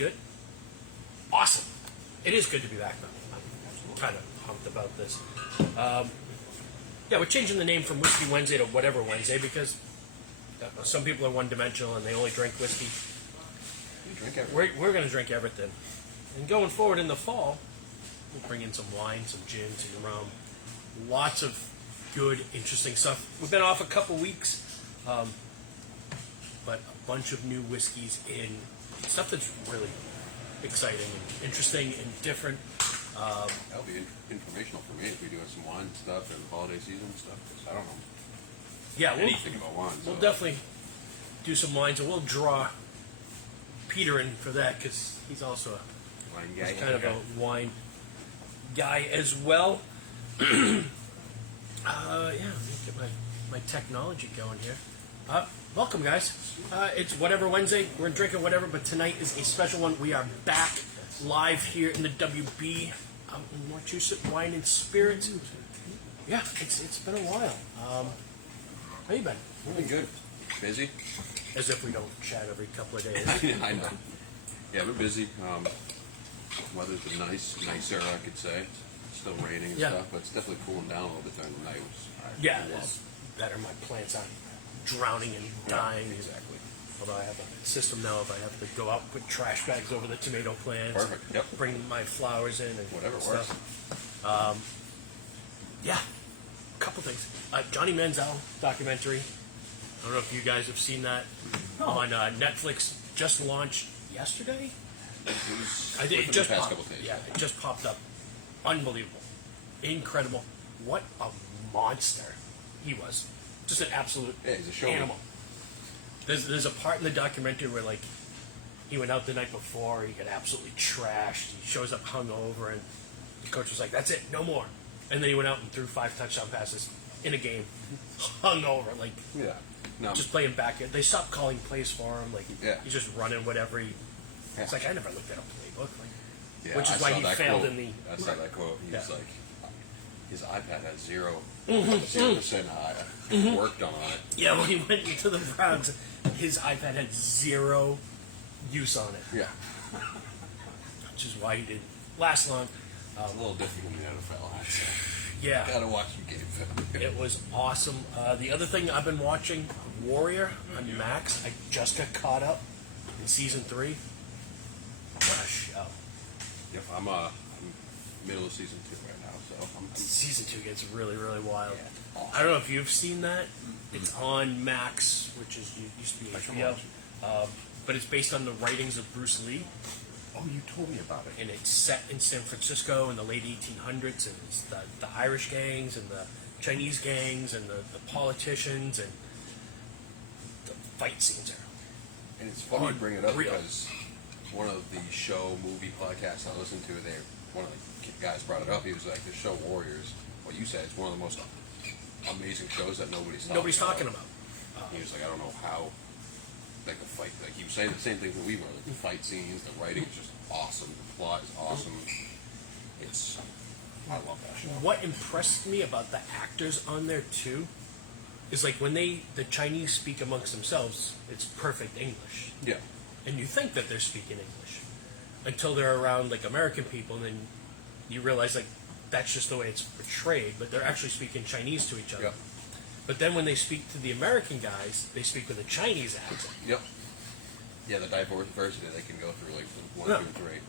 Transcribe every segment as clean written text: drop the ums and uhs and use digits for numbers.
good? Awesome. It is good to be back, though. I'm kind of pumped about this. Yeah, we're changing the name from Whiskey Wednesday to Whatever Wednesday because some people are one-dimensional and they only drink whiskey. You drink everything. We're going to drink everything. And going forward in the fall, we'll bring in some wine, some gin, some rum. Lots of good, interesting stuff. We've been off a couple weeks, but a bunch of new whiskeys in. Stuff that's really exciting and interesting and different. That'll be informational for me if we do some wine stuff and holiday season stuff. I don't know. Yeah, anything about wine. We'll definitely do some wines, and we'll draw Peter in for that because he's also wine guy. He's kind of a wine guy as well. Yeah, let me get my technology going here. Welcome, guys. It's Whatever Wednesday. We're drinking whatever, but tonight is a special one. We are back live here in the WB out in Massachusetts Wine and Spirits. Yeah, it's been a while. How you been? I've been good. Busy. As if we don't chat every couple of days. I know. Yeah, we're busy. Weather's been nicer, I could say. It's still raining and stuff, but it's definitely cooling down a little bit during the night. Yeah, it's better. My plants aren't drowning and dying. Yeah, exactly. Although I have a system now, if I have to go out and put trash bags over the tomato plants, perfect. Yep. Bring my flowers in, and whatever stuff. works. Yeah, a couple things. Johnny Manziel documentary. I don't know if you guys have seen that on Netflix. Just launched yesterday. I think it just popped. Yeah, it just popped up. Unbelievable, incredible. What a monster he was. Just an absolute he's a showman. Animal. There's a part in the documentary where like he went out the night before, he got absolutely trashed. He shows up hungover, and the coach was like, "That's it, no more." And then he went out and threw 5 touchdown passes in a game, hungover, like just playing back. They stopped calling plays for him, like he's just running whatever. It's like I never looked at a playbook, like, which is why he failed in the. I saw that quote. He was like, his iPad has 0% work done on it. Yeah, when he went into the Browns, his iPad had 0 use on it. Yeah. Which is why he didn't last long. It's a little different in the NFL, I'd say. Yeah. Gotta watch the game film. It was awesome. The other thing I've been watching, Warrior on Max. I just got caught up in season 3. What a show. Yep, I'm middle of season 2 right now, so season 2 gets really, really wild. Yeah, awesome. I don't know if you've seen that. It's on Max, which used to be HBO, but it's based on the writings of Bruce Lee. Oh, you told me about it. And it's set in San Francisco in the late 1800s, and it's the Irish gangs and the Chinese gangs and the politicians, and the fight scenes are. And it's funny you bring it up real. Because one of the movie podcasts I listened to, one of the guys brought it up. He was like, the show Warriors, what you said, is one of the most amazing shows that nobody's talking about. He was like, I don't know how, like the fight, like he was saying the same thing that we were, like the fight scenes, the writing is just awesome, the plot is awesome. I love that show. What impressed me about the actors on there too is like when the Chinese speak amongst themselves, it's perfect English. Yeah. And you think that they're speaking English until they're around like American people, and then you realize like that's just the way it's portrayed, but they're actually speaking Chinese to each other. Yep. But then when they speak to the American guys, they speak with a Chinese accent. Yep. Yeah, the diversity they can go through, like 1, 2, and 3.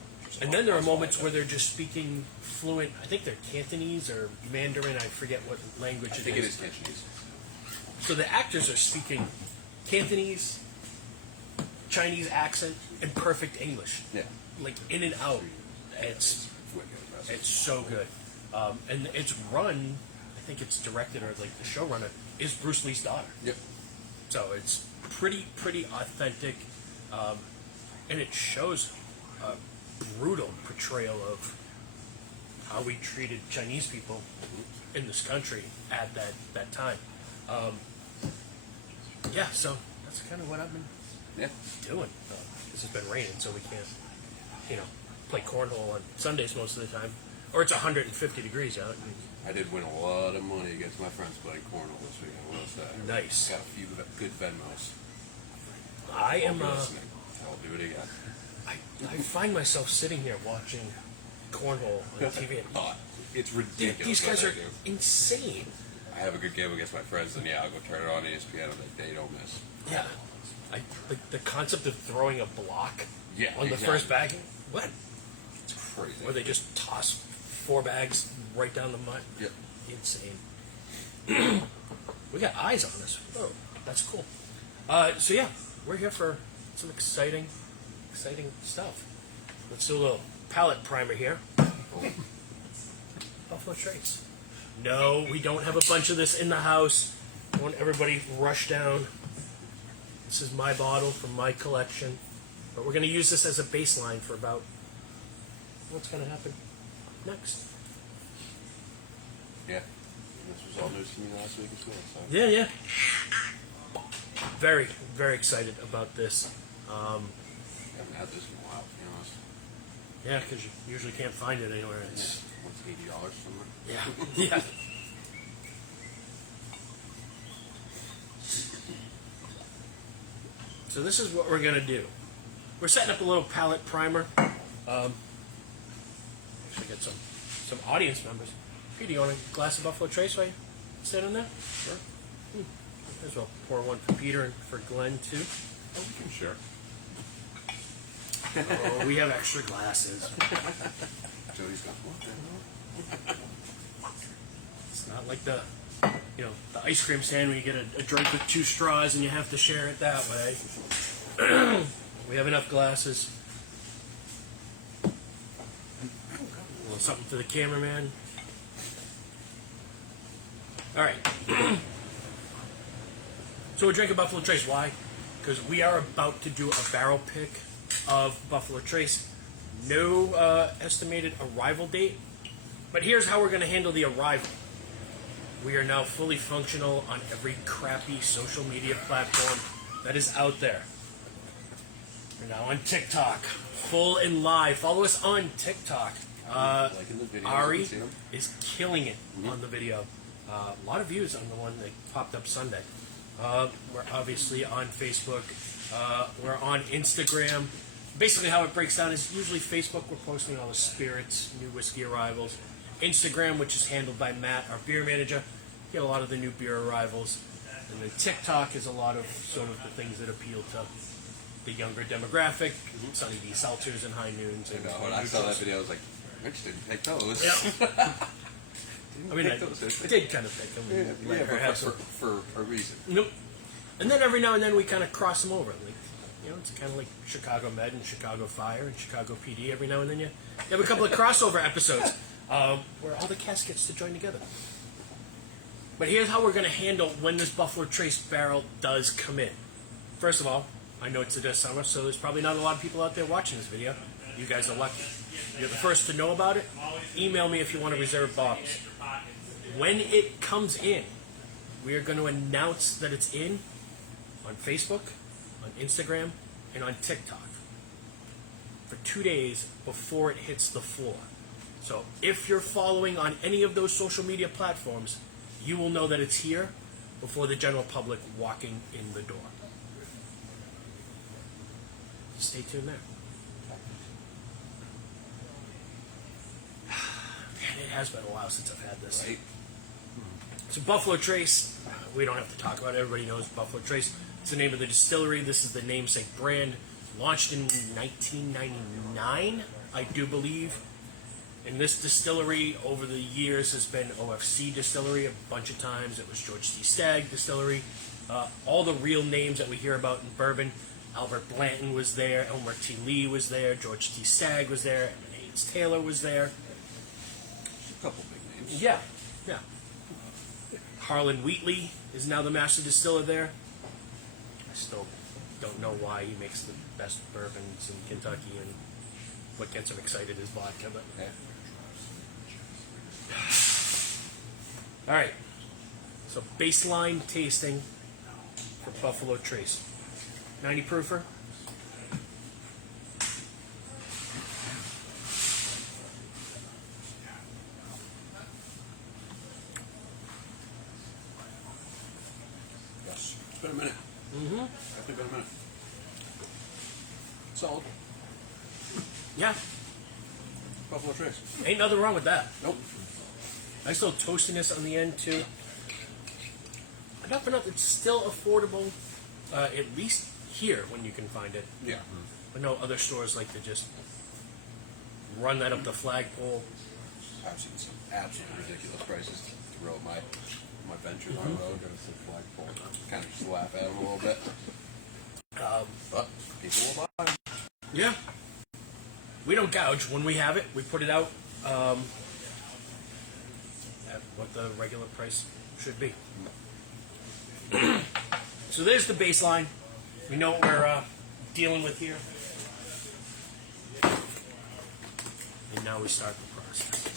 And then there are moments where they're just speaking fluent, I think they're Cantonese or Mandarin, I forget what language it is. I think it is Cantonese. So the actors are speaking Cantonese, Chinese accent, and perfect English. Yeah. Like in and out. It's so good. And it's run, I think it's directed, or like the showrunner is Bruce Lee's daughter. Yep. So it's pretty authentic, and it shows a brutal portrayal of how we treated Chinese people in this country at that time. Yeah, so that's kind of what I've been doing. This has been raining, so we can't, play cornhole on Sundays most of the time. Or it's 150 degrees out. I did win a lot of money against my friends playing cornhole this weekend. What was that? Nice. Got a few good Venmos. I am. I'll do it again. I find myself sitting here watching cornhole on TV. And, Oh, it's ridiculous. these guys what are they do. insane. I have a good game against my friends, and I'll go turn it on ESPN, and they don't miss. Yeah. The concept of throwing a block Yeah, on the exactly. first bag, what? It's crazy. Or they just toss 4 bags right down the mud. Yep. Insane. We got eyes on us. Oh, that's cool. So yeah, we're here for some exciting stuff. Let's do a little palate primer here. Buffalo Trace. No, we don't have a bunch of this in the house. I want everybody rush down. This is my bottle from my collection. But we're going to use this as a baseline for about what's going to happen next. Yeah. This was all news to me last week as well. So. Yeah. Very, very excited about this. I haven't had this in a while, to be honest. Yeah, because you usually can't find it anywhere. It's, What's $80 somewhere? yeah. So this is what we're going to do. We're setting up a little palette primer. Actually get some audience members. Peter, you want a glass of Buffalo Trace while you sit in there? Sure. Might as well pour one for Peter and for Glenn, too. Oh, we can share. Oh, we have extra glasses. Jody's got what the hell? It's not like the ice cream stand where you get a drink with 2 straws and you have to share it that way. We have enough glasses. A little something for the cameraman. All right. So we're drinking Buffalo Trace. Why? Because we are about to do a barrel pick of Buffalo Trace. No estimated arrival date. But here's how we're going to handle the arrival. We are now fully functional on every crappy social media platform that is out there. We're now on TikTok, full and live. Follow us on TikTok. Liking the videos, Ari you seen them? is killing it on the video. A lot of views on the one that popped up Sunday. We're obviously on Facebook. We're on Instagram. Basically how it breaks down is usually Facebook, we're posting all the spirits, new whiskey arrivals. Instagram, which is handled by Matt, our beer manager, get a lot of the new beer arrivals. And then TikTok is a lot of sort of the things that appeal to the younger demographic, Sunny D seltzers and high noons. And When I saw that video, I was like, Rich didn't pick those. Yeah. I mean, I those. did kind of pick them. Yeah, for a reason. Nope. And then every now and then we kind of cross them over. Like, it's kind of like Chicago Med and Chicago Fire and Chicago PD. Every now and then you have a couple of crossover episodes where all the cast gets to join together. But here's how we're going to handle when this Buffalo Trace barrel does come in. First of all, I know it's the summer, so there's probably not a lot of people out there watching this video. You guys are lucky. You're the first to know about it. Email me if you want to reserve bottles. When it comes in, we are going to announce that it's in on Facebook, on Instagram, and on TikTok for 2 days before it hits the floor. So if you're following on any of those social media platforms, you will know that it's here before the general public walking in the door. Stay tuned there. Man, it has been a while since I've had this. Right? So Buffalo Trace, we don't have to talk about it. Everybody knows Buffalo Trace. It's the name of the distillery. This is the namesake brand. Launched in 1999, I do believe. And this distillery over the years has been OFC Distillery a bunch of times. It was George T. Stagg Distillery. All the real names that we hear about in bourbon. Albert Blanton was there. Elmer T. Lee was there. George T. Stagg was there. Edmund Haynes Taylor was there. A couple big names. Yeah. Harlan Wheatley is now the master distiller there. I still don't know why he makes the best bourbons in Kentucky, and what gets him excited is vodka. But Okay. all right, so baseline tasting for Buffalo Trace. 90 proofer. Yes. It's been a minute. Mm-hmm. Definitely been a minute. Solid. Yeah. Buffalo Trace. Ain't nothing wrong with that. Nope. Nice little toastiness on the end, too. Enough. It's still affordable, at least here when you can find it. Yeah. I know other stores like to just run that up the flagpole. I've seen some absolutely ridiculous prices throughout my ventures on the road. Kind of just laugh at them a little bit. But people will buy them. Yeah. We don't gouge. When we have it, we put it out at what the regular price should be. So there's the baseline. We know what we're dealing with here. And now we start the process.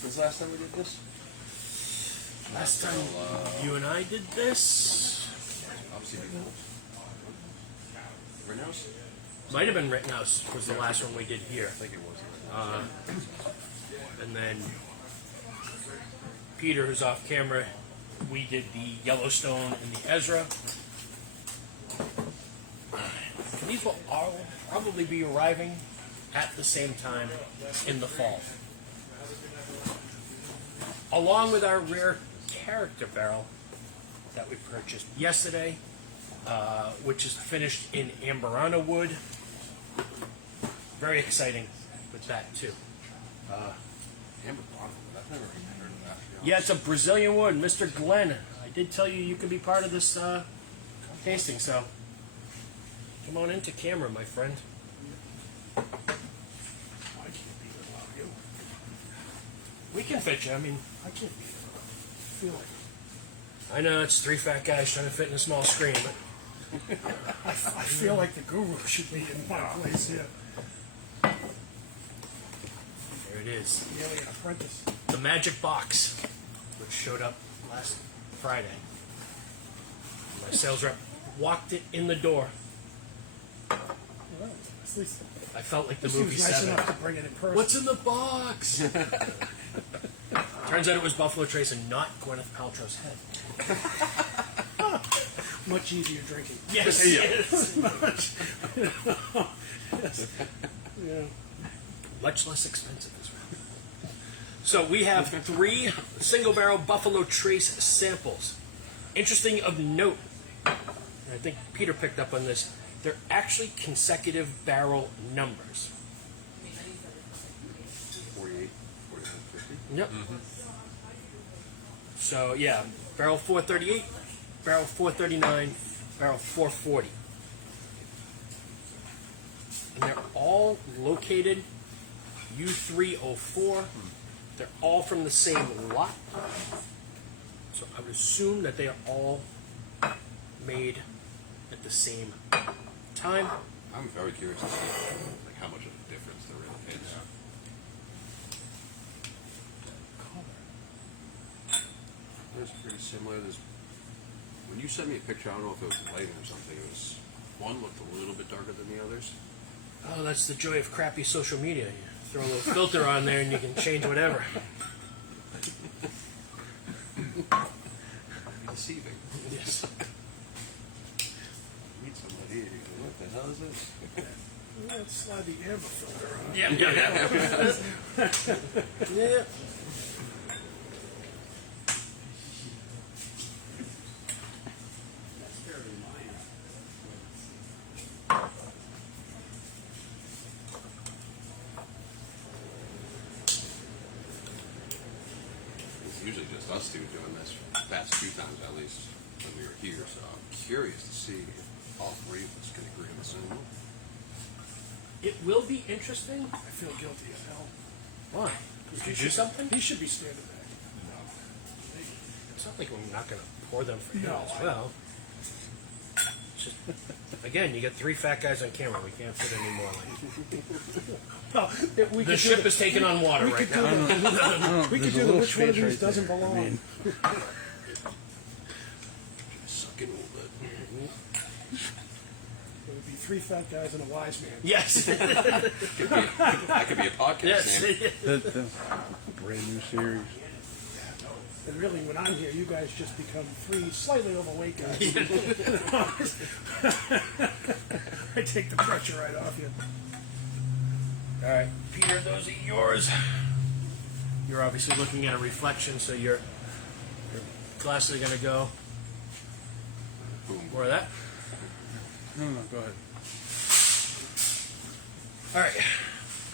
When's the last time we did this? Last time you and I did this, Obviously, Rittenhouse? might have been Rittenhouse was the last one we did here. I think it was. And then Peter, who's off camera, we did the Yellowstone and the Ezra. These will all probably be arriving at the same time in the fall. Along with our rare character barrel that we purchased yesterday, which is finished in Amberana wood. Very exciting with that too. Amber Bronco. I've never heard of that. Yeah, it's a Brazilian wood. Mr. Glen, I did tell you could be part of this tasting, so come on into camera, my friend. I can't be without you. We can fit you. I mean, I can't be without you. I feel like I know it's three fat guys trying to fit in a small screen, but I feel like the guru should be in my place here. there it is. The alien apprentice. The magic box, which showed up last Friday. My sales rep walked it in the door. Well, at least I felt like the he movie was nice 7. enough to bring it in person. What's in the box? Turns out it was Buffalo Trace and not Gwyneth Paltrow's head. Much easier drinking. Yes, yes. Yes. Yeah. Much less expensive as well. So we have 3 single barrel Buffalo Trace samples. Interesting of note, and I think Peter picked up on this, they're actually consecutive barrel numbers. 48, 49, 50. Yep. So yeah, barrel 438, barrel 439, barrel 440. And they're all located U304. They're all from the same lot. So I would assume that they are all made at the same time. I'm very curious to see like how much of a difference there really is. It's pretty similar. There's, when you sent me a picture, I don't know if it was lighting or something. It was one looked a little bit darker than the others. Oh, that's the joy of crappy social media. You throw a little filter on there and you can change whatever. Deceiving. Yes. Meet somebody. And you go, what the hell is this? Let's slide the amber filter on. Yeah. Yeah. It's usually just us two doing this past few times at least when we were here. So I'm curious to see if all 3 of us can agree on the same one. It will be interesting. I feel guilty as hell. Why? Did you do something? He should be standing back. It's not like we're not going to pour them for him No, as well. It's just, again, you got 3 fat guys on camera. We can't fit any more. Well, we The could ship do the, is taking on water right now. we could do the which one of these doesn't belong. Suck it a little bit. It would be 3 fat guys and a wise man. Yes. That could be a podcast Yes. name. That's a brand new series. And really, when I'm here, you guys just become three slightly overweight guys. I take the pressure right off you. All right, Peter, those are yours. You're obviously looking at a reflection, so your glasses are going to go. Boom. More of that. No, go ahead. All right.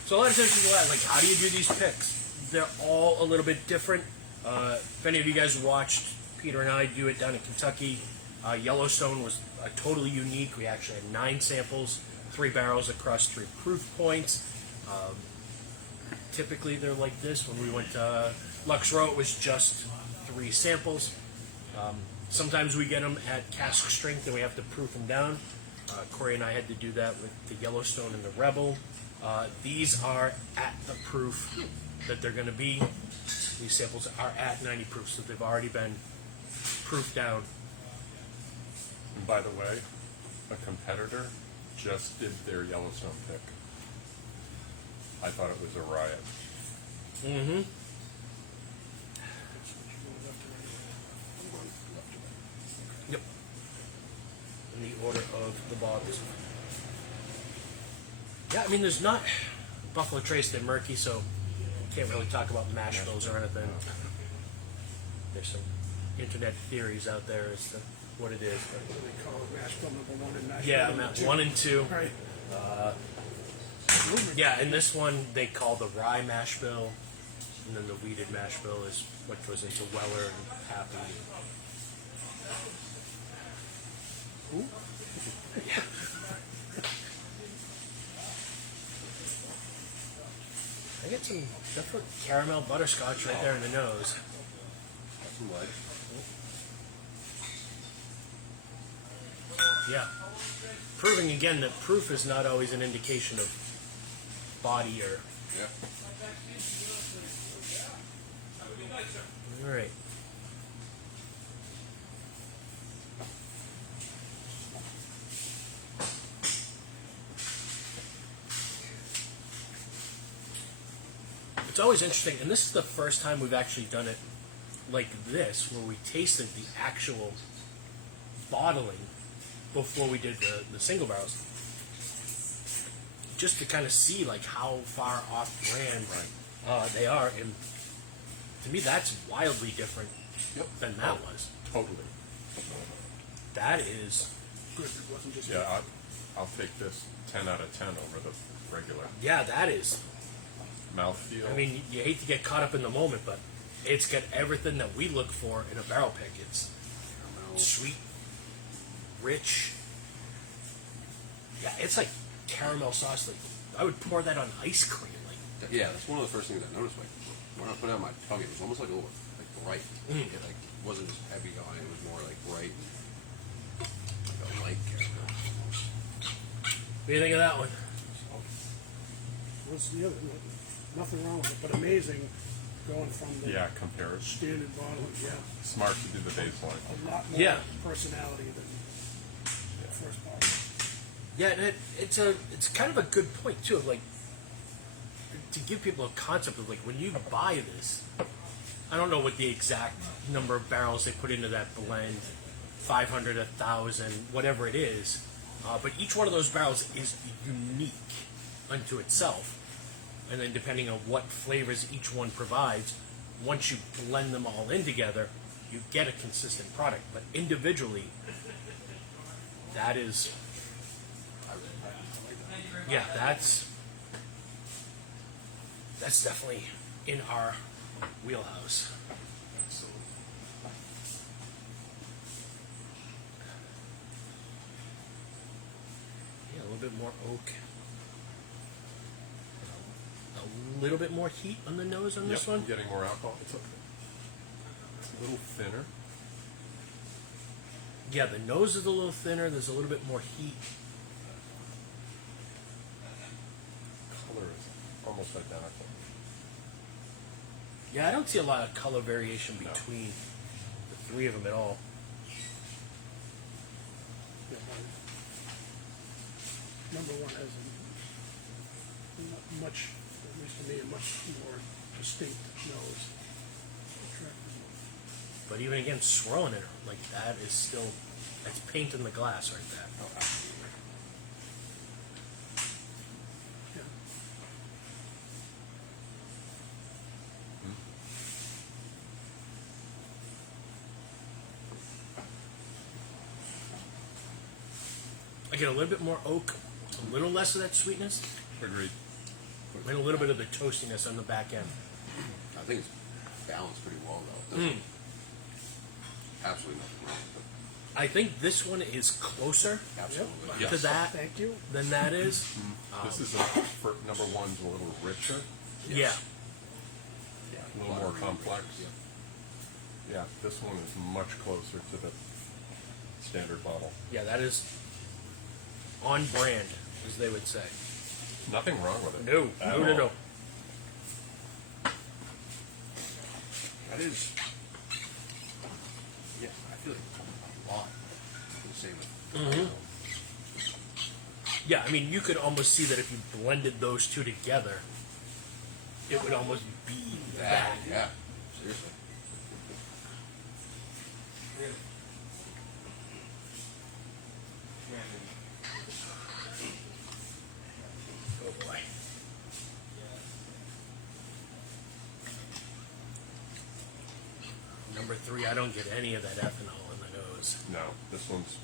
So a lot of times people ask, like, how do you do these picks? They're all a little bit different. If any of you guys watched Peter and I do it down in Kentucky, Yellowstone was totally unique. We actually had 9 samples, 3 barrels across 3 proof points. Typically they're like this. When we went to Lux Row, it was just 3 samples. Sometimes we get them at cask strength and we have to proof them down. Cory and I had to do that with the Yellowstone and the Rebel. These are at the proof that they're going to be. These samples are at 90 proof, so they've already been proofed down. And by the way, a competitor just did their Yellowstone pick. I thought it was a riot. Mm-hmm. Yep. In the order of the bottles. Yeah, I mean, there's not Buffalo Trace. They're murky, so can't really talk about mash bills or anything. There's some internet theories out there as to what it is. But They call it mash bill number 1 and mash yeah, bill I'm number at 2. 1 and 2. Right. Yeah, and this one they call the rye mash bill, and then the wheated mash bill is what goes into Weller and Happy. Ooh. Yeah. I get some different caramel butterscotch right there in the nose. Got some legs. Yeah. Proving again that proof is not always an indication of body or. Yeah. All right. It's always interesting, and this is the first time we've actually done it like this, where we tasted the actual bottling before we did the single barrels, just to kind of see like how far off brand they are, and to me that's wildly different than that was. Totally. That is, Good, it wasn't just Yeah, I'll take this 10 out of 10 over the regular. yeah, that is. Mouthfeel. I mean, you hate to get caught up in the moment, but it's got everything that we look for in a barrel pick. It's sweet, rich. Yeah, it's like caramel sauce. Like I would pour that on ice cream. Like Yeah, that's one of the first things I noticed. Like when I put it on my tongue, it was almost like a little like bright. It like wasn't just heavy on it; it was more like bright, and like a light caramel. what do you think of that one? What's the other? Nothing wrong with it, but amazing going from the Yeah, compare it. standard bottle. Yeah, Smart to do the baseline. a lot more Yeah. personality than the first bottle. Yeah, and it's kind of a good point too. Of like to give people a concept of like when you buy this, I don't know what the exact number of barrels they put into that blend, 500, 1,000, whatever it is, but each one of those barrels is unique unto itself. And then depending on what flavors each one provides, once you blend them all in together, you get a consistent product. But individually, that is, yeah, that's definitely in our wheelhouse. Yeah, a little bit more oak. A little bit more heat on the nose on this Yep, one. getting more alcohol. It's a little thinner. Yeah, the nose is a little thinner. There's a little bit more heat. Color is almost identical. Yeah, I don't see a lot of color variation between the 3 of them at all. Yeah, number 1 has a much, at least to me, a much more distinct nose. But even again, swirling it like that is still, that's paint in the glass right there. Oh, absolutely. Yeah. I get a little bit more oak, a little less of that sweetness, Agreed. and a little bit of the toastiness on the back end. I think it's balanced pretty well, though. It doesn't- Absolutely nothing wrong with I think this one is closer it. Absolutely. to Yes. that Thank you. than that is. This is for number one's a little richer, Yeah. Yeah, a little more complex. Yeah, this one is much closer to the standard bottle. Yeah, that is on brand, as they would say. Nothing wrong with it. No, At no, no, all. no. That is. Yeah, I feel like a lot. The same with. Yeah, I mean, you could almost see that if you blended those two together, it would almost be that. Yeah. Seriously. Oh boy. Number 3, I don't get any of that ethanol in the nose. No, this one's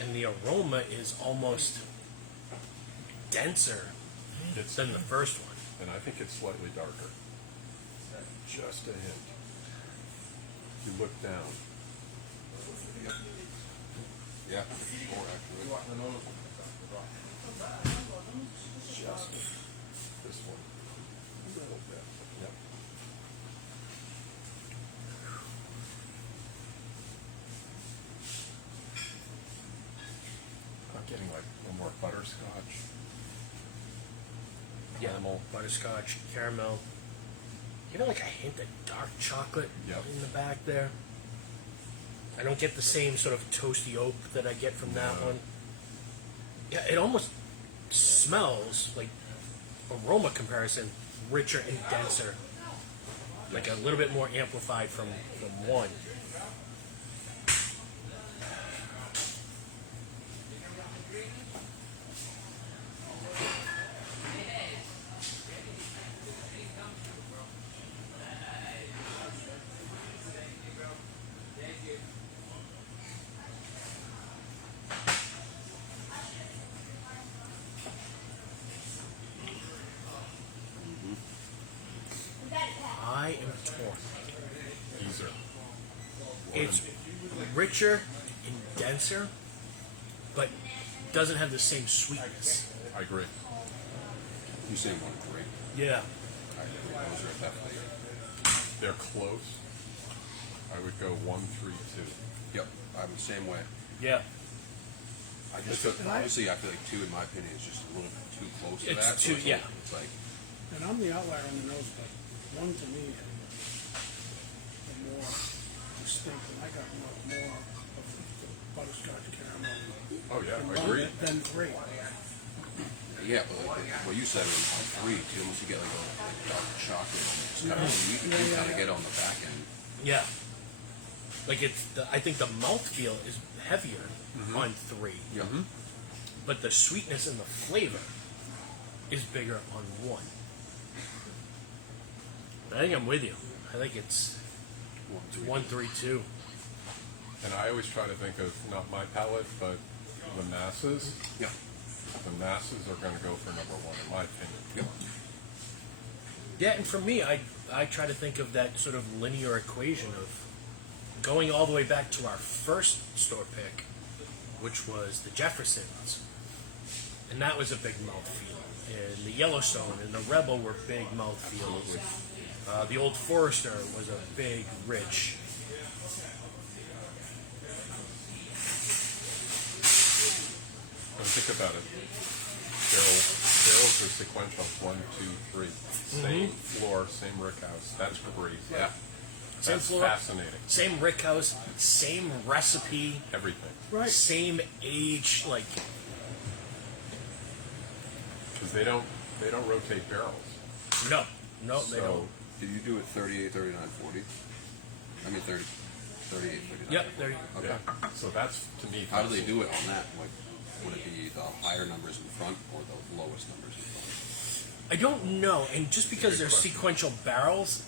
And the aroma is almost denser it's than the first one. and I think it's slightly darker. Just a hint. You look down. Yeah. More accurate. Just this one. A little bit. Yep. I'm getting like a little more butterscotch. Yeah, Caramel. butterscotch, caramel. You know, like a hint of dark chocolate Yep. in the back there. I don't get the same sort of toasty oak that I get from that No. one. Yeah, it almost smells like aroma comparison, richer and denser. Like a little bit more amplified from one. I am torn. These are It's richer and denser, but doesn't have the same sweetness. I agree. You saying 1 3? Yeah. I agree. Those are definitely. They're close. I would go 1, 3, 2. Yep. I'm the same way. Yeah. I just feel, obviously I feel like 2 in my opinion is just a little bit too close to It's that. too- yeah. It's like And I'm the outlier on the nose, but 1 to me is the more distinct, and I got more of the butterscotch caramel Oh yeah, and I agree. than 3. yeah, but like what you said on 3, too, once you get like a dark chocolate, it's kind of you can kind of get on the back end. Yeah. Like I think the mouthfeel is heavier on 3, Yeah. but the sweetness and the flavor is bigger on 1. I think I'm with you. I think it's 1, 3, 2. And I always try to think of not my palate, but the masses. Yeah. The masses are going to go for number 1, in my opinion. Yep. Yeah, and for me, I try to think of that sort of linear equation of going all the way back to our first store pick, which was the Jeffersons, and that was a big mouthfeel. And the Yellowstone and the Rebel were big mouthfeels. The Old Forester was a big, rich. And think about it. Barrels are sequential. 1, 2, 3. Same floor, same rick house. That's great. Yeah. Same That's floor, fascinating. same rick house, same recipe, Everything. Right. same age. Like, Because they don't rotate barrels. no, they So don't. Did you do it 38, 39, 40? I mean 38, 39. Yep, there you go. Okay. So that's, to me, How do they do it on that? Like, would it be the higher numbers in front or the lowest numbers in front? I don't know, and just because Good they're question. sequential barrels,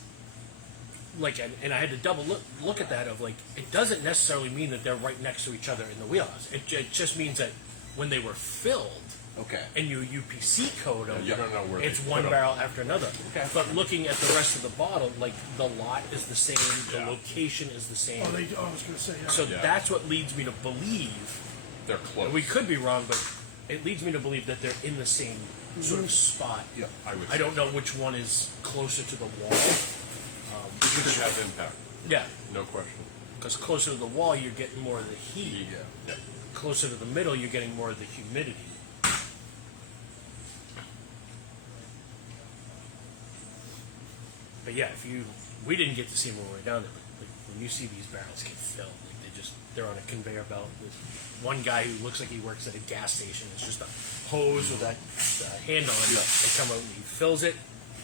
like, and I had to double look at that of like, it doesn't necessarily mean that they're right next to each other in the wheelhouse. It just means that when they were filled, Okay. and you UPC code them, you don't know where it's they one put 'em. barrel after another. Okay. But looking at the rest of the bottle, like the lot is the same, Yeah. the location is the same. Oh, I was going to say, yeah. So Yeah. that's what leads me to believe. they're close. And we could be wrong, but it leads me to believe that they're in the same sort of spot. Yeah. I don't know which one is closer to the wall. Which could have impact, Yeah, no question. because closer to the wall, you're getting more of the heat. Yeah. Closer to the middle, you're getting more of the humidity. But yeah, we didn't get to see them when we were down there, but like, when you see these barrels get filled, like they're on a conveyor belt. There's one guy who looks like he works at a gas station. It's just a hose with that handle on it. Yeah. They come out and he fills it.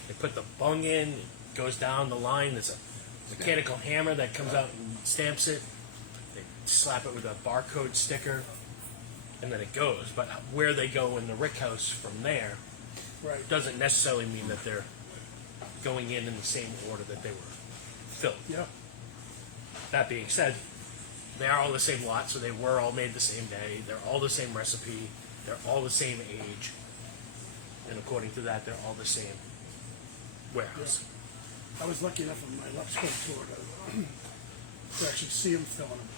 They put the bung in. It goes down the line. There's a mechanical hammer that comes out and stamps it. They slap it with a barcode sticker, and then it goes. But where they go in the rick house from there Right. doesn't necessarily mean that they're going in the same order that they were filled. Yeah. That being said, they are all the same lot, so they were all made the same day. They're all the same recipe. They're all the same age. And according to that, they're all the same warehouse. I was lucky enough on my Lux Club tour to actually see them filling them.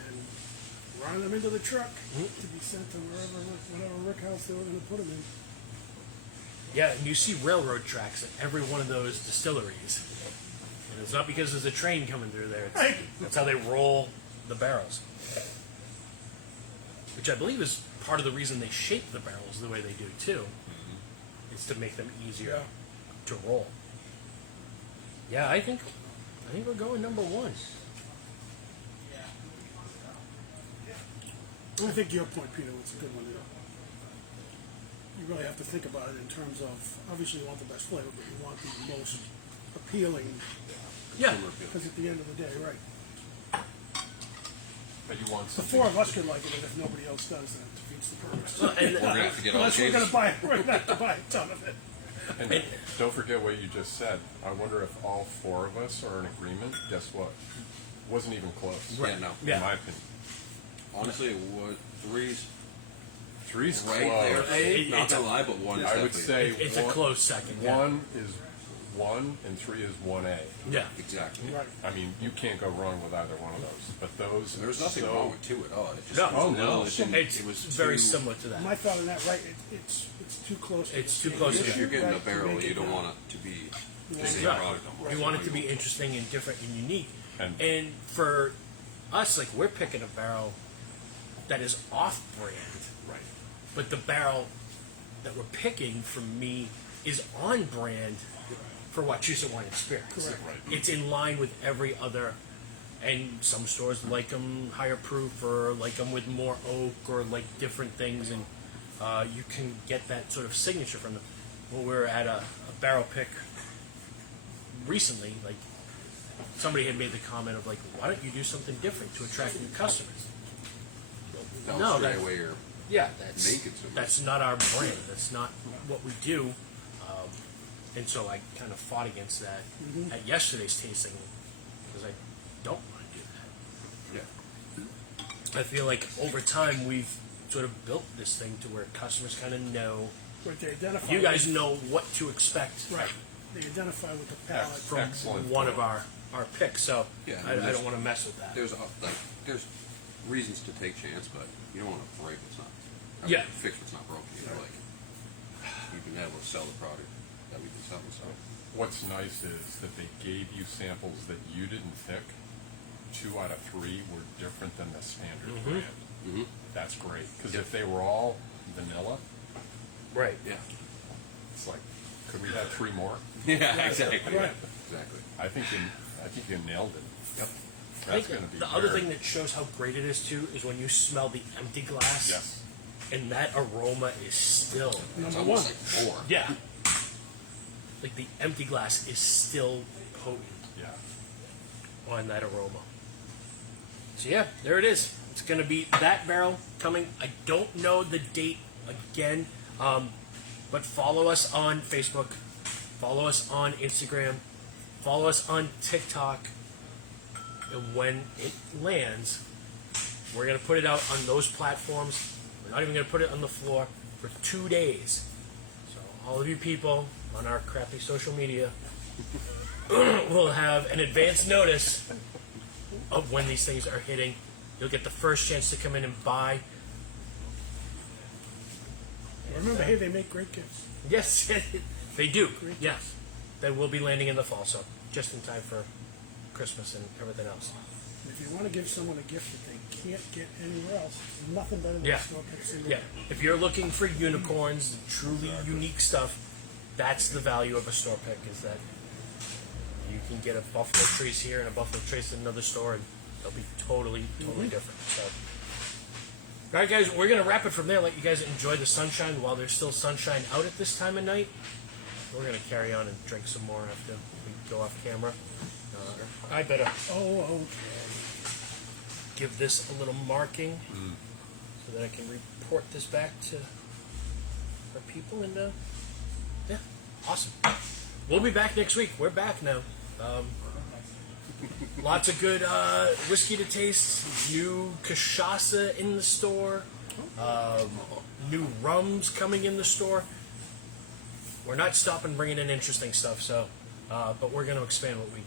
And run them into the truck to be sent to whatever rick house they were going to put them in. Yeah, and you see railroad tracks at every one of those distilleries. And it's not because there's a train coming through there. Right. That's how they roll the barrels. Which I believe is part of the reason they shape the barrels the way they do too. Is to make them easier to roll. Yeah, I think we're going number one. I think your point, Peter, was a good one. You really have to think about it in terms of, obviously you want the best flavor, but you want the most appealing, Yeah. because at the end of the day, right, But you want the something. four of us could like it, and if nobody else does, then it defeats the purpose. Well, and, We're gonna have to get all the Unless we're going cases. to buy it, we're going to have to buy a ton of it. And don't forget what you just said. I wonder if all four of us are in agreement. Guess what? Wasn't even close. Yeah, no. Yeah. In my opinion. Honestly, three's Three's right close. there. Not It's gonna lie, but one is I would definitely say it's a one- close second. Yeah. One is 1 and 3 is 1A. Yeah. exactly. Right. I mean, you can't go wrong with either one of those. But those There was nothing so, wrong with two at all. It just No. was Oh, a little- no. it didn't- It's it was very too- similar to that. My thought on that, right, it's too close. It's too close to If that. you're getting a Right, to barrel, make you it don't not- want it to be the same Right. product no more. We want it to be interesting and different and unique. And- And for us, like we're picking a barrel that is off-brand, Right. but the barrel that we're picking for me is on brand for Wachusett Wine and Spirits. Correct. Right. It's in line with every other, and some stores like them higher proof or like them with more oak or like different things, and you can get that sort of signature from them. When we were at a barrel pick recently, like somebody had made the comment of like, why don't you do something different to attract new customers? Don't No, stray that- away your Yeah, that's Main consumers. that's not our brand. That's not what we do. And so I kind of fought against that at yesterday's tasting because I don't want to do that. yeah. I feel like over time we've sort of built this thing to where customers kind of know. But they identify. You guys know what to expect Right. They identify with the palate. from Excellent one point. of our picks. So Yeah, I don't want to mess with that. There's there's reasons to take chance, but you don't want to break what's not. Yeah. Fix what's not broken. You know, like you've been able to sell the product that we've been selling. So What's nice is that they gave you samples that you didn't pick. 2 out of 3 were different than the standard brand. That's great. Because if they were all vanilla, Right. yeah, it's like, could we have 3 more? yeah, exactly. Right. Exactly. I think you nailed it. Yep. I That's think going to be the other very- thing that shows how great it is too is when you smell the empty glass. Yes. And that aroma is still It's Number almost one. like more. yeah. Like the empty glass is still potent. Yeah. on that aroma. So yeah, there it is. It's going to be that barrel coming. I don't know the date again, but follow us on Facebook, follow us on Instagram, follow us on TikTok, and when it lands, we're going to put it out on those platforms. We're not even going to put it on the floor for 2 days. So all of you people on our crappy social media will have an advance notice of when these things are hitting. You'll get the first chance to come in and buy. Remember, hey, they make great gifts. Yes, they do. Yes, they will be landing in the fall, so just in time for Christmas and everything else. If you want to give someone a gift that they can't get anywhere else, there's nothing better than Yeah. a store pick. Yeah, if you're looking for unicorns, truly unique stuff, that's the value of a store pick, is that you can get a Buffalo Trace here and a Buffalo Trace in another store, and they'll be totally different. So, all right, guys, we're gonna wrap it from there. Let you guys enjoy the sunshine while there's still sunshine out at this time of night. We're gonna carry on and drink some more after we go off camera. I better give this a little marking so that I can report this back to our people. And yeah, awesome. We'll be back next week. We're back now. Lots of good whiskey to taste. New cachaça in the store. New rums coming in the store. We're not stopping bringing in interesting stuff. So, but we're going to expand what we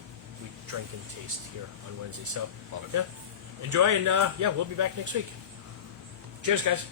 drink and taste here on Wednesday. So, yeah, enjoy, and yeah, we'll be back next week. Cheers, guys.